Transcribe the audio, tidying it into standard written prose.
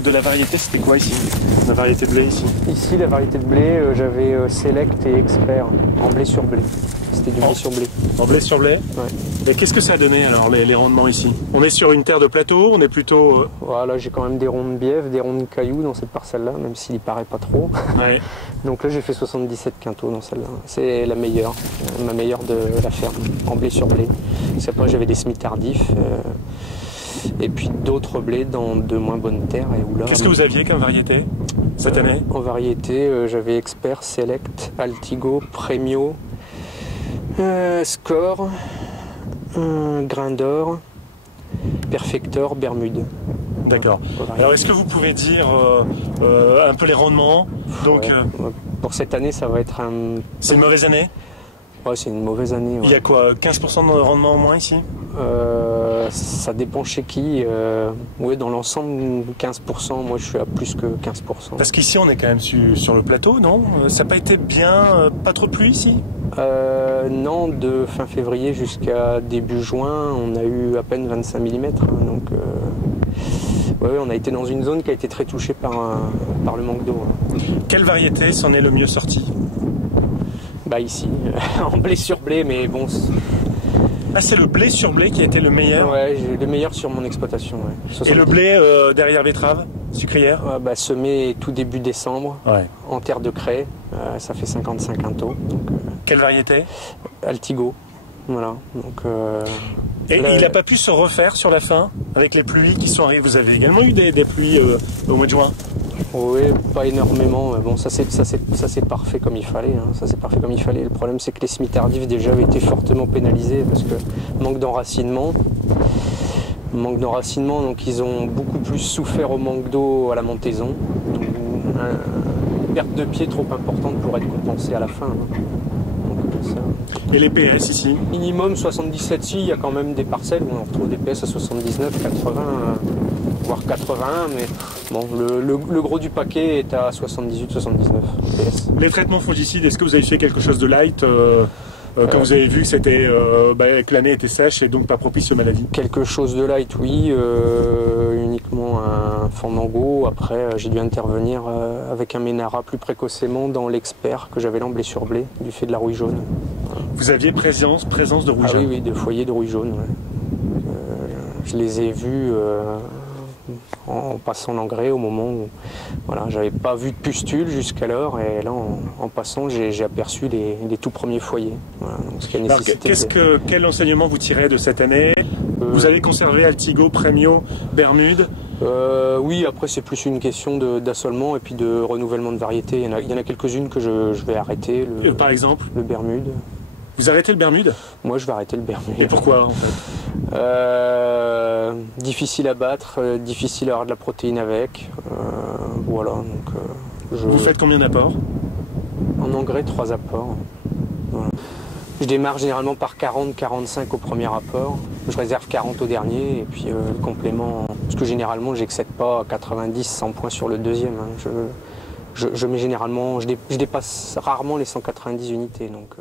de la variété, c'était quoi ici? La variété de blé ici? Ici, la variété de blé, j'avais Select et Expert en blé sur blé. C'était du blé sur blé. En blé sur blé? Ouais. Et qu'est-ce que ça a donné alors les rendements ici? On est sur une terre de plateau, on est plutôt... Voilà, j'ai quand même des ronds de bièvre, des ronds de cailloux dans cette parcelle-là, même s'il y paraît pas trop. Ouais. Donc là, j'ai fait 77 quintaux dans celle-là. C'est la meilleure, ma meilleure de la ferme, en blé sur blé. Parce qu'après, j'avais des semis tardifs. Et puis d'autres blés dans de moins bonnes terres. Qu'est-ce que vous aviez comme variété cette année? En variété, j'avais Expert, Select, Altigo, Premio, Score, Grain d'Or, Perfector, Bermude. D'accord. Alors est-ce que vous pouvez dire un peu les rendements? Donc, ouais. Pour cette année, ça va être un... C'est une mauvaise année? Ouais, c'est une mauvaise année. Ouais. Il y a quoi, 15% de rendement au moins ici? Ça dépend chez qui. Ouais, dans l'ensemble, 15%. Moi, je suis à plus que 15%. Parce qu'ici, on est quand même sur le plateau, non? Ça n'a pas été bien, pas trop de pluie ici? Non, de fin février jusqu'à début juin, on a eu à peine 25 mm. Donc, ouais, on a été dans une zone qui a été très touchée par le manque d'eau. Quelle variété s'en est le mieux sortie? Bah ici, en blé sur blé, mais bon... Ah, c'est le blé sur blé qui a été le meilleur? Ouais, j'ai le meilleur sur mon exploitation. Ouais. 70. Et le blé derrière betterave, sucrière? Bah, semé tout début décembre, ouais. En terre de craie, ça fait 55 quintaux. Donc, quelle variété? Altigo, voilà. Donc, et il n'a pas pu se refaire sur la fin, avec les pluies qui sont arrivées? Vous avez également eu des pluies au mois de juin? Oui, pas énormément, mais bon, ça c'est parfait comme il fallait. Hein. Ça c'est parfait comme il fallait. Le problème, c'est que les semis tardifs déjà avaient été fortement pénalisés parce que manque d'enracinement. Donc ils ont beaucoup plus souffert au manque d'eau à la montaison. Donc, une perte de pied trop importante pour être compensée à la fin. Hein. Donc, ça... Et les PS ici? Minimum 77 si, il y a quand même des parcelles où on retrouve des PS à 79, 80, voire 81, mais bon, le gros du paquet est à 78, 79 PS. Les traitements fongicides, est-ce que vous avez fait quelque chose de light quand vous avez vu que que l'année était sèche et donc pas propice aux maladies? Quelque chose de light, oui, uniquement un fandango. Après, j'ai dû intervenir avec un Ménara plus précocement dans l'Expert que j'avais là en blé sur blé, du fait de la rouille jaune. Vous aviez présence de rouille jaune? Oui, de foyers de rouille jaune. Ouais. Je les ai vus en passant l'engrais au moment où voilà, j'avais pas vu de pustules jusqu'alors, et là en passant j'ai aperçu les tout premiers foyers. Voilà, donc, ce qui a nécessité quel enseignement vous tirez de cette année? Vous avez conservé Altigo, Premio, Bermude? Oui, après c'est plus une question d'assolement et puis de renouvellement de variété. Il y en a quelques-unes que je vais arrêter. Par exemple? Le Bermude. Vous arrêtez le Bermude? Moi je vais arrêter le Bermude. Et pourquoi en fait? Difficile à battre, difficile à avoir de la protéine avec. Voilà. Donc, Vous faites combien d'apports? En engrais, 3 apports. Voilà. Je démarre généralement par 40-45 au premier apport. Je réserve 40 au dernier et puis le complément. Parce que généralement, j'excède pas 90-100 points sur le deuxième. Hein. Je mets généralement, je dépasse rarement les 190 unités. Donc,